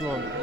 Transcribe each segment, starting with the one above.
one.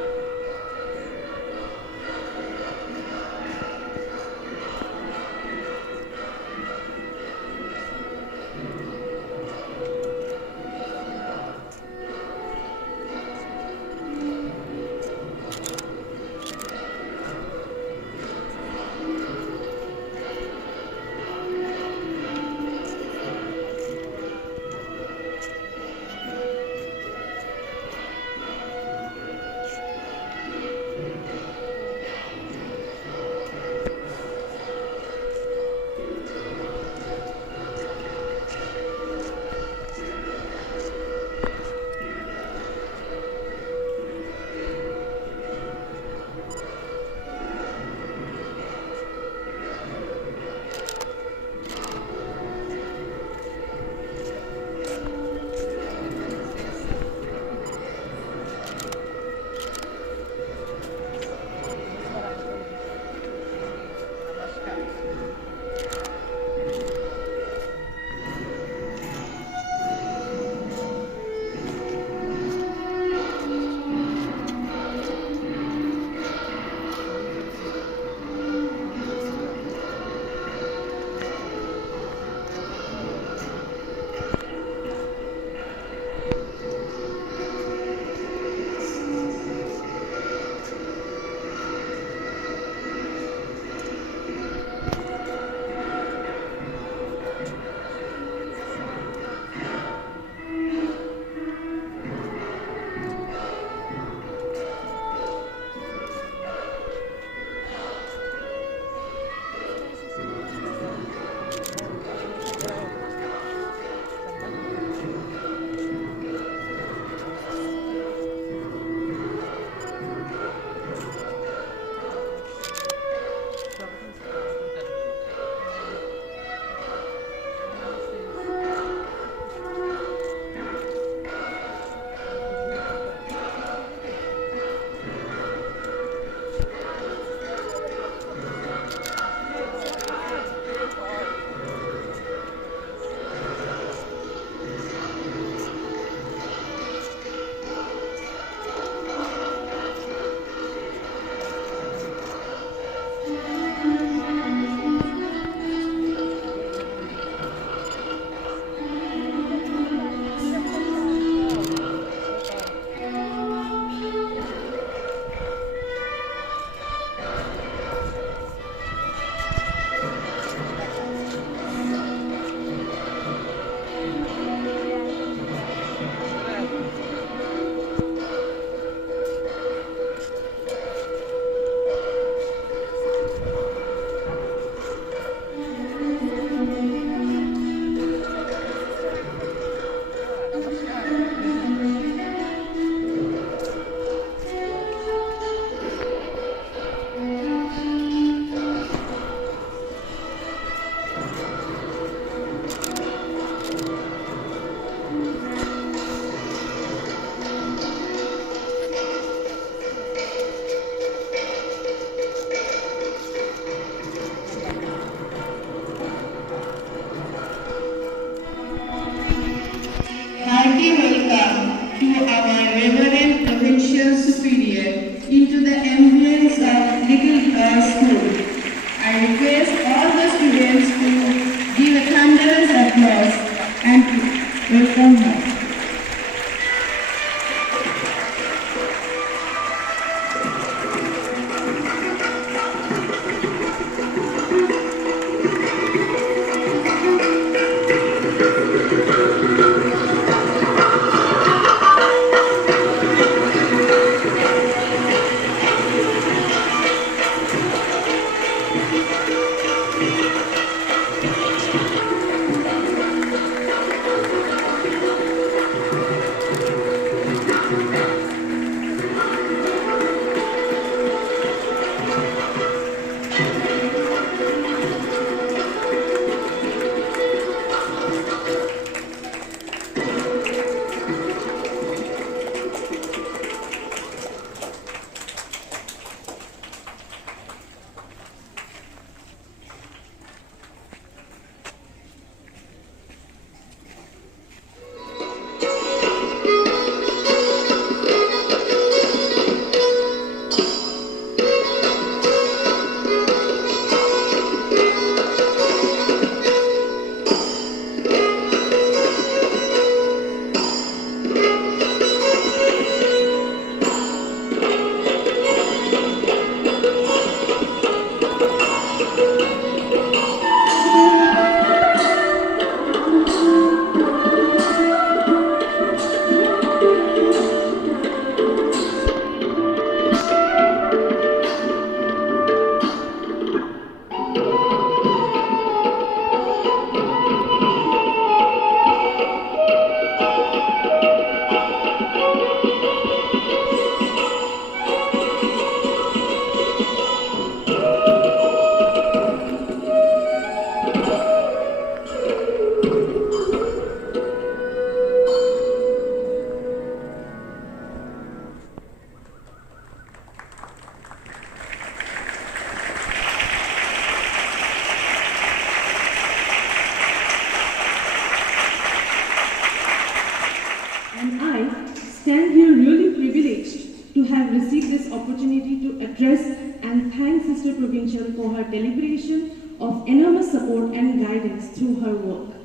received this opportunity to address and thank Sister Provincial for her deliberation of enormous support and guidance through her work.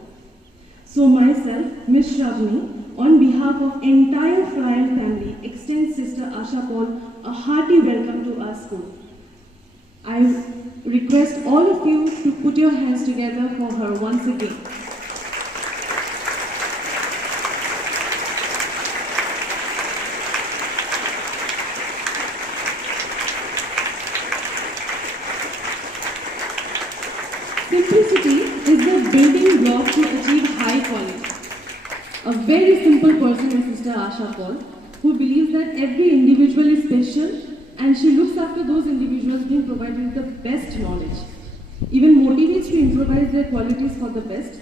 So myself, Ms. Shravani, on behalf of entire Friar family, extends Sister Asha Paul a hearty welcome to our school. I request all of you to put your hands together for her once again. Simplicity is the building block to achieve high quality. A very simple person is Sister Asha Paul, who believes that every individual is special and she looks after those individuals being provided the best knowledge. Even motivates to improvise their qualities for the best.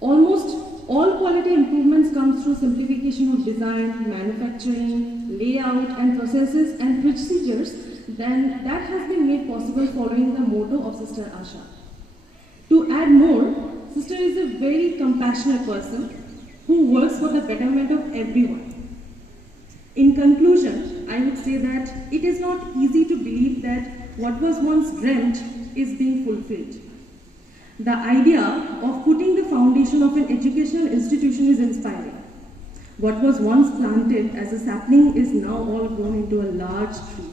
Almost all quality improvements comes through simplification of design, manufacturing, layout and processes and procedures. Then that has been made possible following the motto of Sister Asha. To add more, Sister is a very compassionate person who works for the betterment of everyone. In conclusion, I would say that it is not easy to believe that what was once dreamt is being fulfilled. The idea of putting the foundation of an educational institution is inspiring. What was once planted as a sapling is now all grown into a large tree.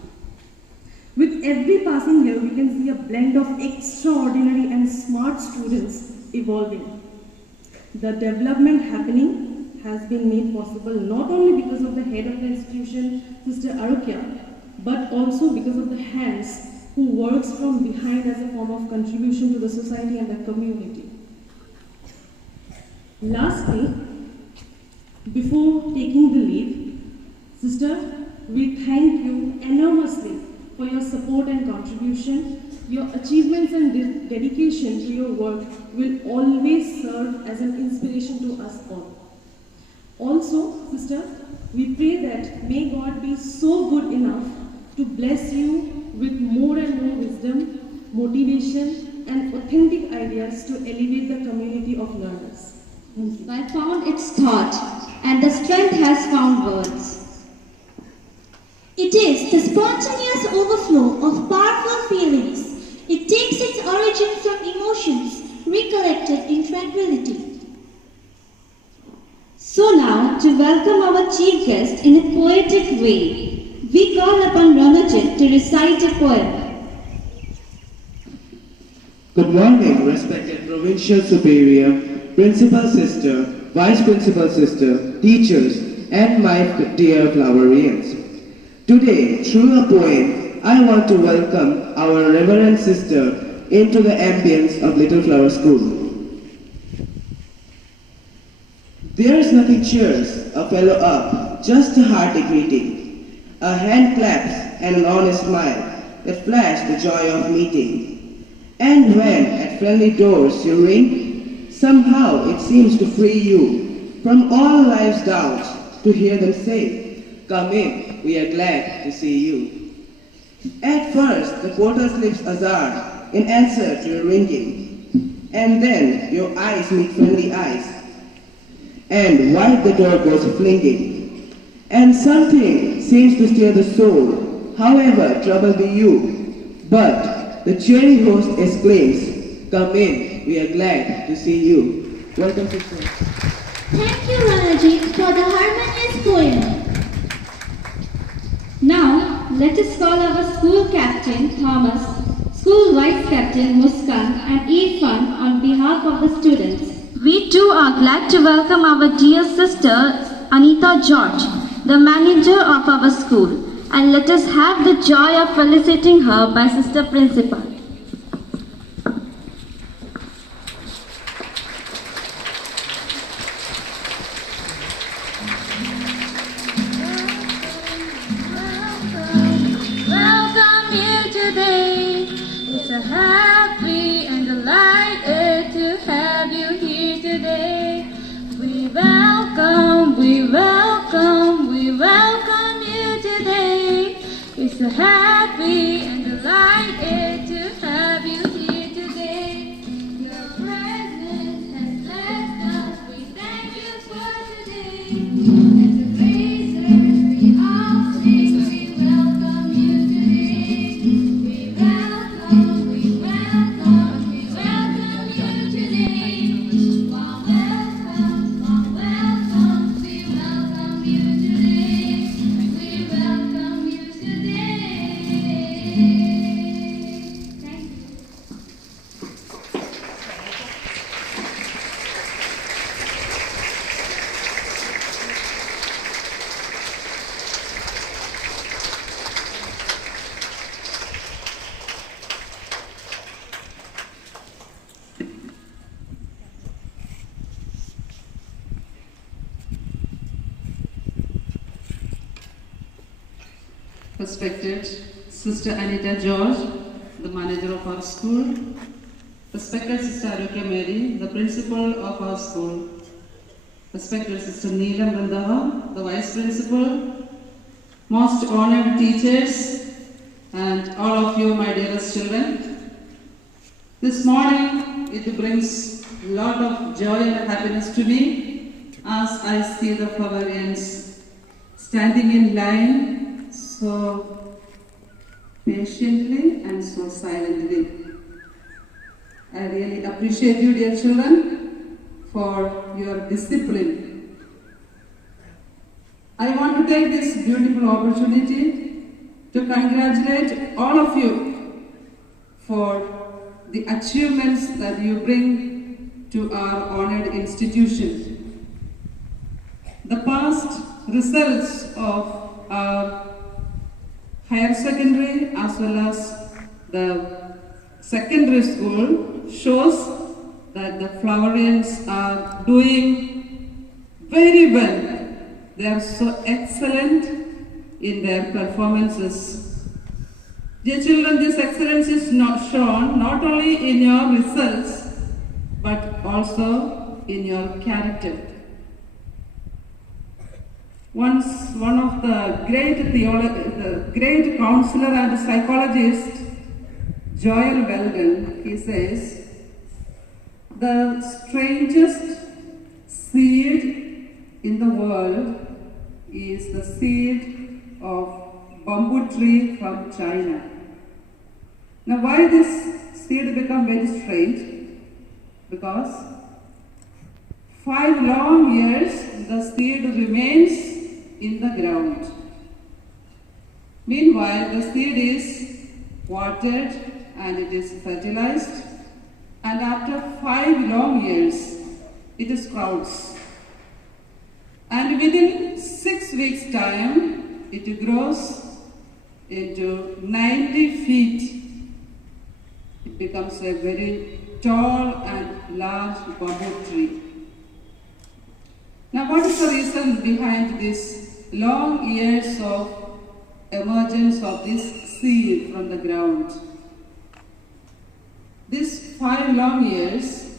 With every passing year, we can see a blend of extraordinary and smart students evolving. The development happening has been made possible not only because of the head of the institution, Sister Arukya, but also because of the hands who works from behind as a form of contribution to the society and the community. Lastly, before taking the lead, Sister, we thank you enormously for your support and contribution. Your achievements and dedication to your work will always serve as an inspiration to us all. Also, Sister, we pray that may God be so good enough to bless you with more and more wisdom, motivation, and authentic ideas to elevate the community of learners. Thank you. I found its thought, and the strength has found words. It is the spontaneous overflow of powerful feelings. It takes its origin from emotions recollected in tranquility. So now, to welcome our chief guest in a poetic way, we call upon Ranajit to recite a poem. Good morning, respected Provincial Superior, Principal Sister, Vice Principal Sister, teachers, and my dear Flowerians. Today, through a poem, I want to welcome our Reverend Sister into the ambience of Little Flower School. There's nothing cheers a fellow up, just a hearty greeting, a hand claps and an honest smile that flash the joy of meeting. And when at friendly doors you ring, somehow it seems to free you from all life's doubts to hear them say, "Come in, we are glad to see you." At first the portal slips azar in answer to your ringing, and then your eyes meet friendly eyes, and wide the door goes flinging, and something seems to stir the soul, however troubled be you. But the cheery host exclaims, "Come in, we are glad to see you." Welcome, sister. Thank you, Ranajit, for the harmonious poem. Now, let us call our school captain, Thomas, school vice captain, Muskan, and Irfan on behalf of the students. We too are glad to welcome our dear sister, Anita George, the manager of our school, and let us have the joy of felicitating her by Sister Principal. Welcome you today. It's a happy and delighted to have you here today. We welcome you today. It's a happy and delighted to have you here today. Your presence has blessed us. We thank you for today. As a racer, we all sing. We welcome. Respected Sister Anita George, the manager of our school. Respected Sister Arukya Mary, the principal of our school. Respected Sister Neelam Randava, the vice principal. Most honored teachers and all of you, my dearest children. This morning, it brings a lot of joy and happiness to me as I see the Florians standing in line so patiently and so silently. I really appreciate you, dear children, for your discipline. I want to take this beautiful opportunity to congratulate all of you for the achievements that you bring to our honored institution. The past results of our higher secondary as well as the secondary school shows that the Florians are doing very well. They are so excellent in their performances. Dear children, this excellence is not shown not only in your results but also in your character. Once one of the great counselor and psychologist, Joel Weldon, he says, the strangest seed in the world is the seed of bamboo tree from China. Now why this seed become very strange? Because 5 long years the seed remains in the ground. Meanwhile, the seed is watered and it is fertilized, and after 5 long years it sprouts. And within 6 weeks' time, it grows into 90 feet. It becomes a very tall and large bamboo tree. Now, what is the reason behind this long years of emergence of this seed from the ground? These 5 long years,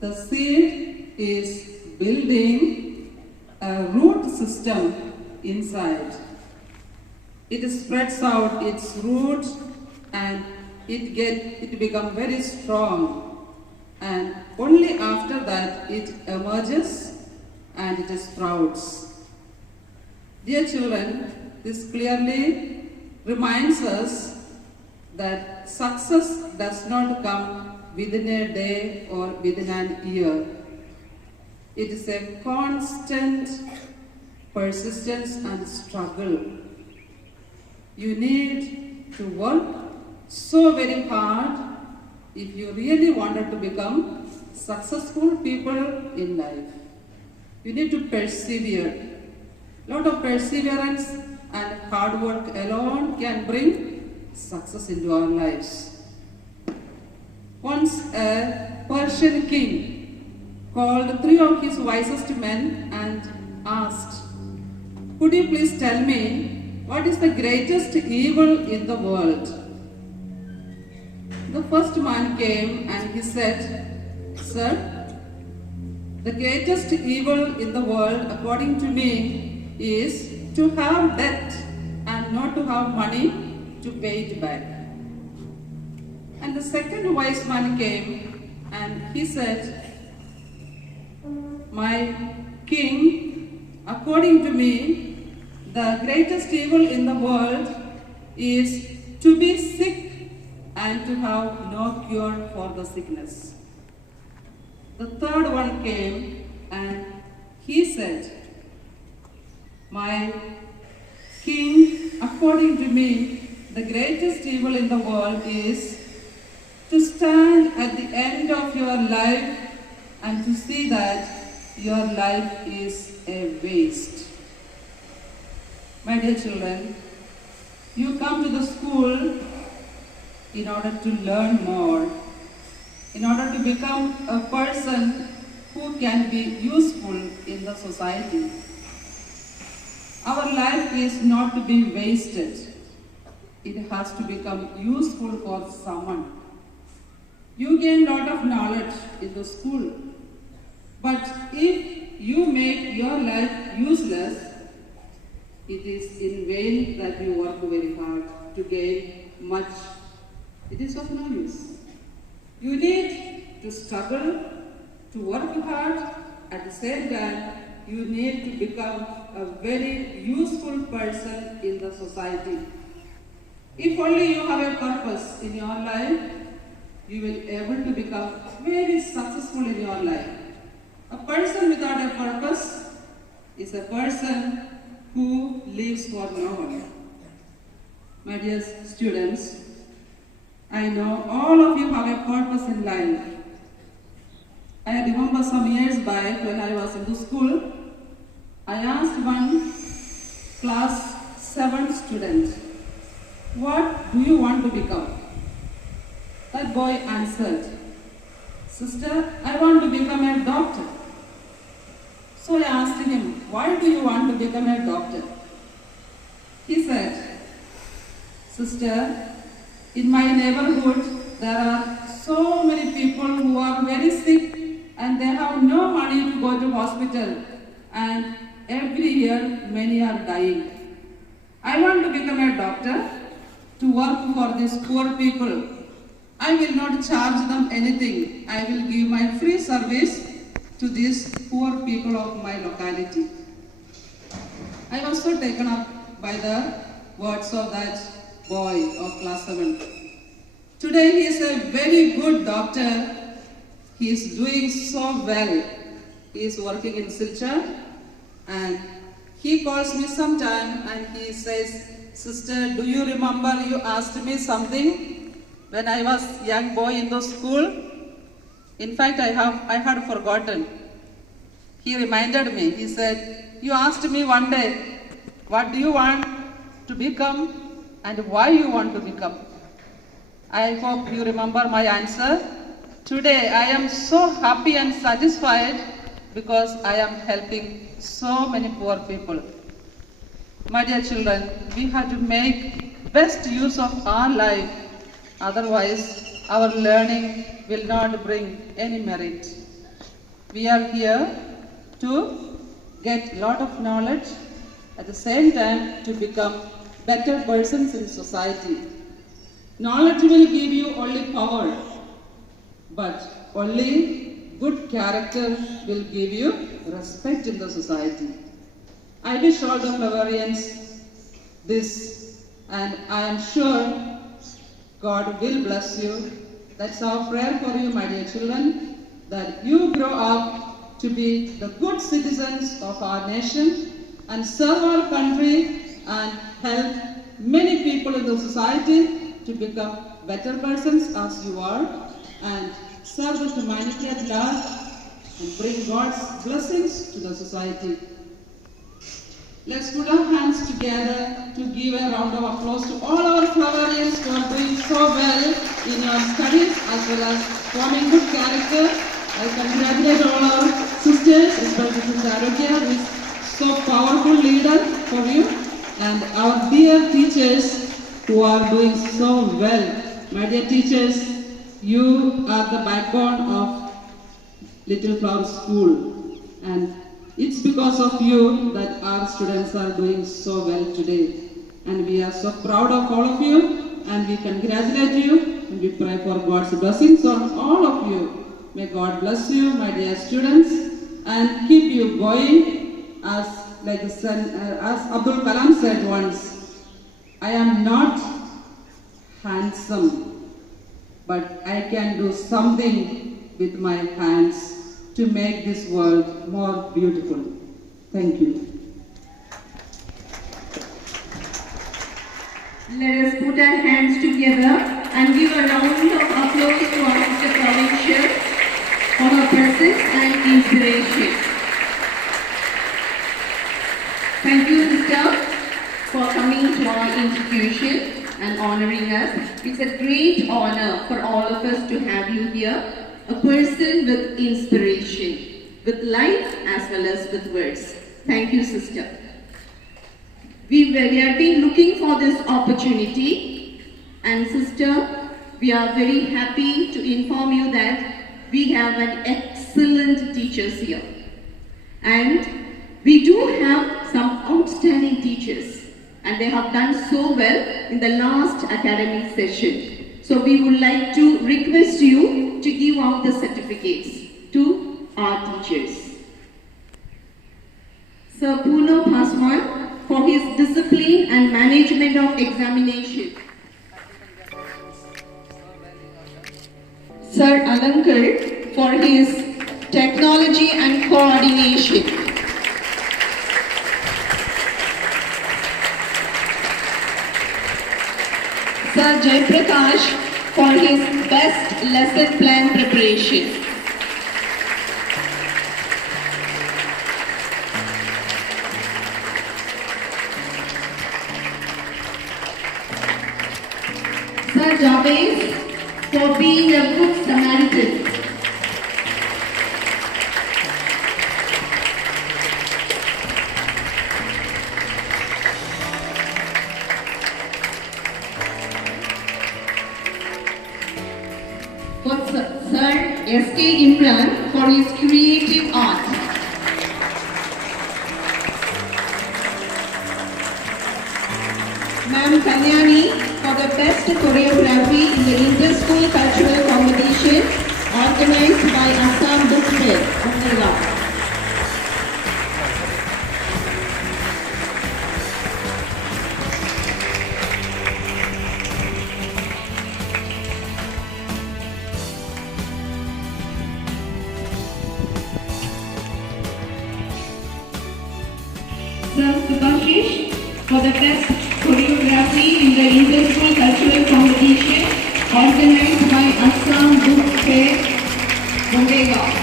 the seed is building a root system inside. It spreads out its root and it becomes very strong, and only after that it emerges and it sprouts. Dear children, this clearly reminds us that success does not come within a day or within an year. It is a constant persistence and struggle. You need to work so very hard if you really wanted to become successful people in life. You need to persevere. A lot of perseverance and hard work alone can bring success into our lives. Once a Persian king called 3 of his wisest men and asked, "Could you please tell me what is the greatest evil in the world?" The first man came and he said, "Sir, the greatest evil in the world, according to me, is to have debt and not to have money to pay it back." And the second wise man came and he said, "My king, according to me, the greatest evil in the world is to be sick and to have no cure for the sickness." The third one came and he said, "My king, according to me, the greatest evil in the world is to stand at the end of your life and to see that your life is a waste." My dear children, you come to the school in order to learn more, in order to become a person who can be useful in the society. Our life is not to be wasted. It has to become useful for someone. You gain a lot of knowledge in the school, but if you make your life useless, it is in vain that you work very hard to gain much. It is of no use. You need to struggle, to work hard. At the same time, you need to become a very useful person in the society. If only you have a purpose in your life, you will be able to become very successful in your life. A person without a purpose is a person who lives for no one. My dear students, I know all of you have a purpose in life. I remember some years back when I was in the school, I asked one class 7 student, "What do you want to become?" That boy answered, "Sister, I want to become a doctor." So I asked him, "Why do you want to become a doctor?" He said, "Sister, in my neighborhood there are so many people who are very sick and they have no money to go to hospital, and every year many are dying. I want to become a doctor to work for these poor people. I will not charge them anything. I will give my free service to these poor people of my locality." I was so taken up by the words of that boy of class 7. Today he is a very good doctor. He is doing so well. He is working in Silchar, and he calls me sometime and he says, "Sister, do you remember you asked me something when I was young boy in the school?" In fact, I had forgotten. He reminded me. He said, "You asked me one day, what do you want to become and why you want to become?" I hope you remember my answer. Today I am so happy and satisfied because I am helping so many poor people. My dear children, we have to make best use of our life. Otherwise, our learning will not bring any merit. We are here to get a lot of knowledge, at the same time to become better persons in society. Knowledge will give you only power, but only good character will give you respect in the society. I wish all the Florians this, and I am sure God will bless you. That's our prayer for you, my dear children, that you grow up to be the good citizens of our nation and serve our country and help many people in the society to become better persons as you are, and serve the humanity at large and bring God's blessings to the society. Let's put our hands together to give a round of applause to all our Florians who are doing so well in your studies as well as forming good character. I congratulate all our sisters, especially Sister Arogya, who is so powerful leader for you, and our dear teachers who are doing so well. My dear teachers, you are the backbone of Little Flower School, and it's because of you that our students are doing so well today. And we are so proud of all of you, and we congratulate you, and we pray for God's blessings on all of you. May God bless you, my dear students, and keep you going. As Abdul Kalam said once, "I am not handsome, but I can do something with my hands to make this world more beautiful." Thank you. Let us put our hands together and give a round of applause to our Sister Provincial for her presence and inspiration. Thank you, Sister, for coming to our institution and honoring us. It's a great honor for all of us to have you here, a person with inspiration, with life as well as with words. Thank you, Sister. We have been looking for this opportunity, and sister, we are very happy to inform you that we have an excellent teachers here. And we do have some outstanding teachers, and they have done so well in the last academic session. So we would like to request you to give out the certificates to our teachers. Sir Puno Paswan for his discipline and management of examination. Sir Alankar for his technology and coordination. Sir Jaiprakash for his best lesson plan preparation. Sir Javed for being a good Samaritan. For Sir S.K. Imran for his creative art. Ma'am Kanyani for the best choreography in the inter-school cultural competition organized by Assam Book Fair, Bongaigaon. Sir Subhashish for the best choreography in the inter-school cultural competition organized by Assam Book Fair, Bongaigaon.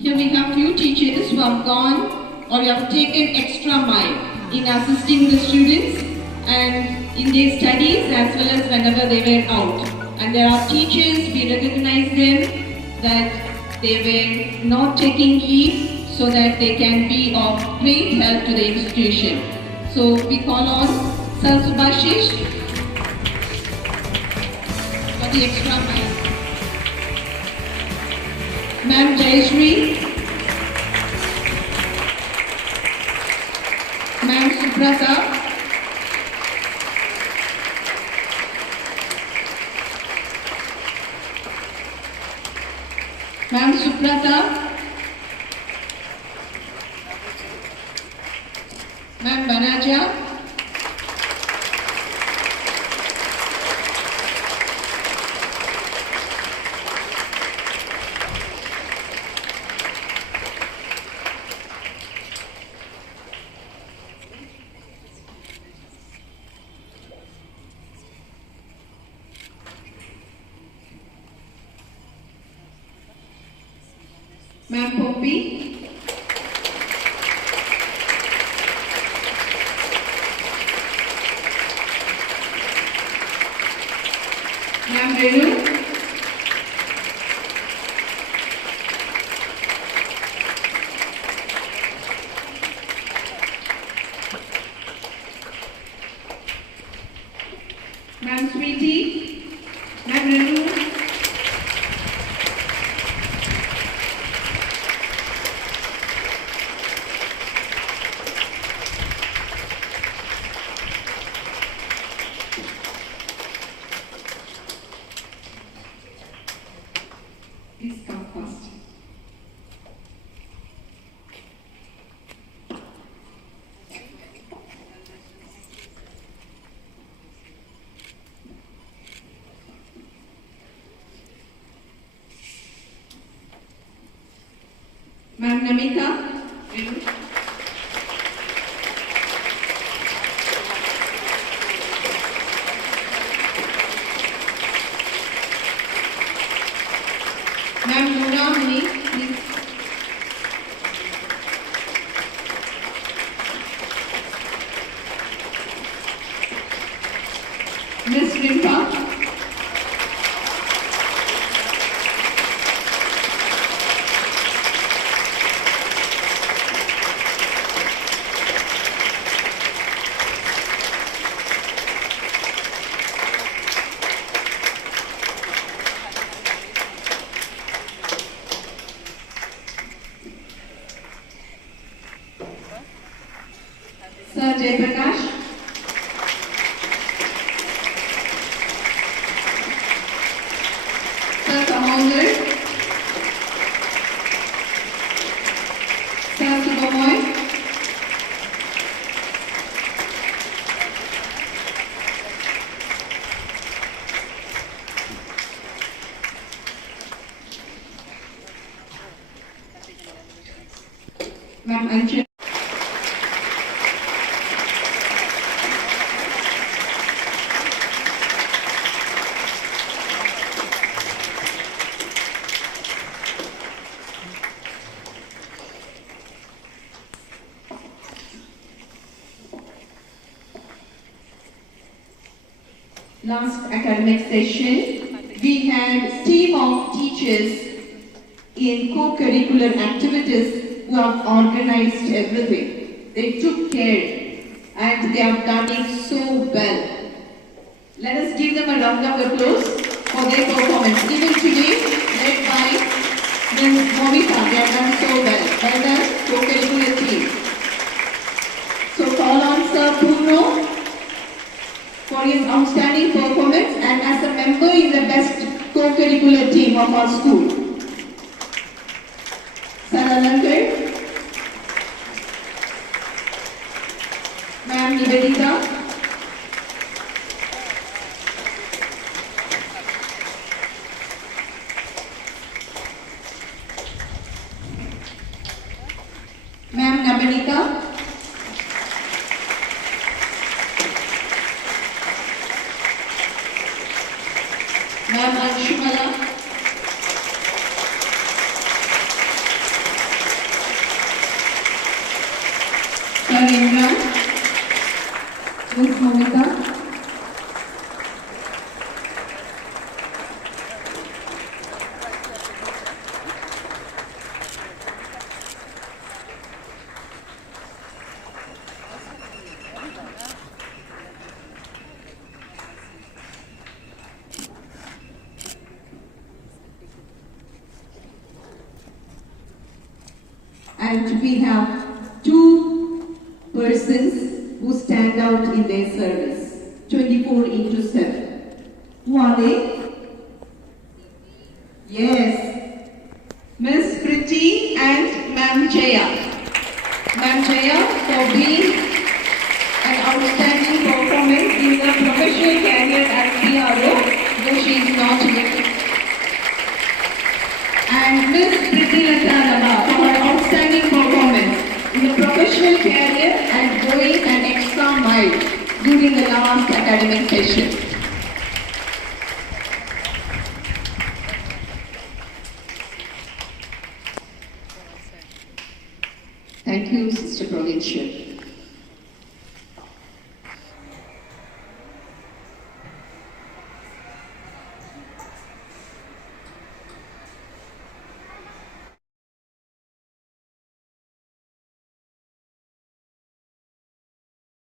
Here we have few teachers who have gone or have taken extra mile in assisting the students and in their studies as well as whenever they were out. And there are teachers, we recognize them that they were not taking leave so that they can be of great help to the institution. So we call on Sir Subhashish for the extra mile. Ma'am Jayashree, Ma'am Subrata, Ma'am Subrata, Ma'am Banaja, Ma'am Poppy, Ma'am Renu, Ma'am Sweetie, Ma'am Renu, please come first. Ma'am Namika, Ma'am Nuna, please. Miss Rimpa. Sir Jayaprakash. Sir Kamaunder. Sir Subamoy. Ma'am Anshul. Last academic session, we had team of teachers in co-curricular activities who have organized everything. They took care and they have done it so well. Let us give them a round of applause for their performance. Even today, led by Ms. Momita, they have done so well. Well done, co-curricular team. So call on Sir Purno for his outstanding performance and as a member in the best co-curricular team of our school. Sir Alankar, Ma'am Nivedita, Ma'am Nabanita, Ma'am Anshumala, Sir Imran, Ms. Momita, and we have two persons who stand out in their service 24/7. Who are they? Yes, Miss Priti and Ma'am Jaya. Ma'am Jaya for being an outstanding performance in the professional career as PRO, though she is not with. And Miss Priti Lata for her outstanding performance in the professional career and going an extra mile during the last academic session. Thank you, Sister Provincial.